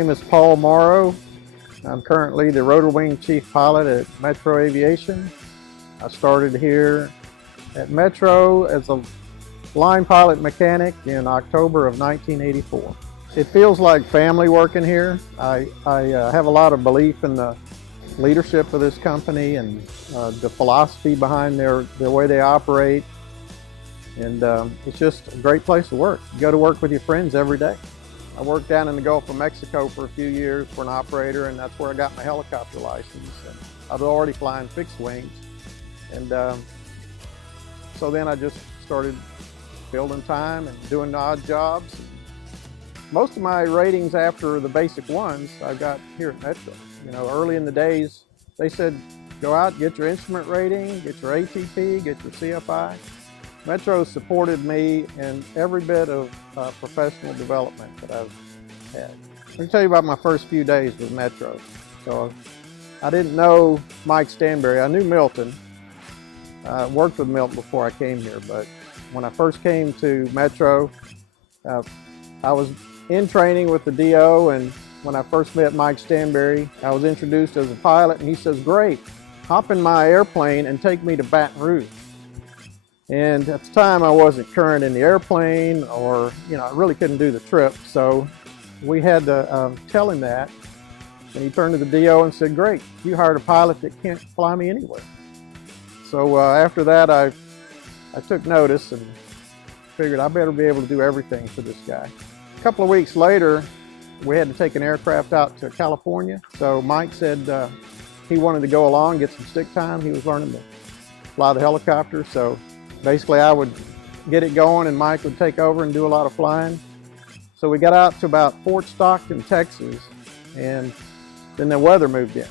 name is Paul Morrow. I'm currently the Rotor Wing Chief Pilot at Metro Aviation. I started here at Metro as a line pilot mechanic in October of 1984. It feels like family working here. I have a lot of belief in the leadership of this company and the philosophy behind their way they operate. And it's just a great place to work. You go to work with your friends every day. I worked down in the Gulf of Mexico for a few years for an operator, and that's where I got my helicopter license. And I was already flying fixed wings. And so then I just started building time and doing odd jobs. Most of my ratings after the basic ones I got here at Metro. You know, early in the days, they said, go out, get your instrument rating, get your ATP, get your CFI. Metro supported me in every bit of professional development that I've had. Let me tell you about my first few days with Metro. So I didn't know Mike Stanberry. I knew Milton. I worked with Milton before I came here, but when I first came to Metro, I was in training with the DO, and when I first met Mike Stanberry, I was introduced as a pilot, and he says, great, hop in my airplane and take me to Baton Rouge. And at the time, I wasn't current in the airplane, or, you know, I really couldn't do the trip. So we had to tell him that. And he turned to the DO and said, great, you hired a pilot that can't fly me anywhere. So after that, I took notice and figured I better be able to do everything for this guy. A couple of weeks later, we had to take an aircraft out to California. So Mike said he wanted to go along, get some stick time. He was learning to fly the helicopter. So basically, I would get it going and Mike would take over and do a lot of flying. So we got out to about Fort Stockton, Texas, and then the weather moved in.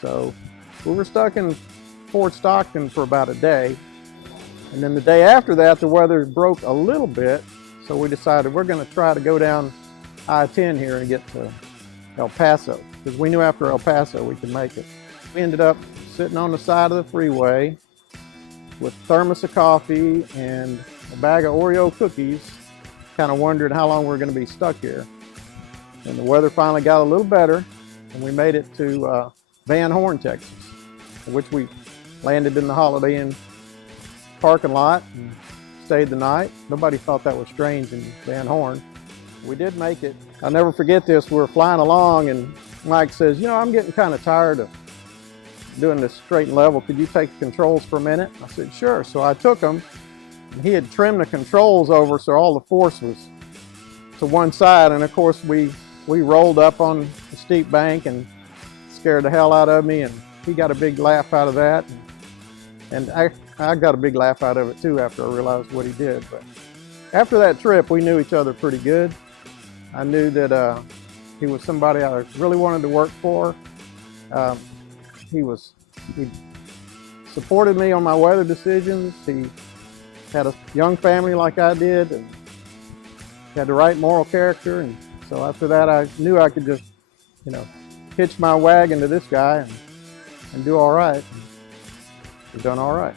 So we were stuck in Fort Stockton for about a day. And then the day after that, the weather broke a little bit. So we decided we're going to try to go down I-10 here and get to El Paso, because we knew after El Paso we could make it. We ended up sitting on the side of the freeway with a thermos of coffee and a bag of Oreo cookies, kind of wondering how long we were going to be stuck here. And the weather finally got a little better, and we made it to Van Horn, Texas, which we landed in the Holiday Inn parking lot and stayed the night. Nobody thought that was strange in Van Horn. We did make it. I'll never forget this. We were flying along, and Mike says, you know, I'm getting kind of tired of doing this straight and level. Could you take the controls for a minute? I said, sure. So I took them, and he had trimmed the controls over so all the force was to one side. And of course, we rolled up on the steep bank and scared the hell out of me, and he got a big laugh out of that. And I got a big laugh out of it too after I realized what he did. But after that trip, we knew each other pretty good. I knew that he was somebody I really wanted to work for. He supported me on my weather decisions. He had a young family like I did, and had the right moral character. And so after that, I knew I could just, you know, hitch my wagon to this guy and do all right. We've done all right.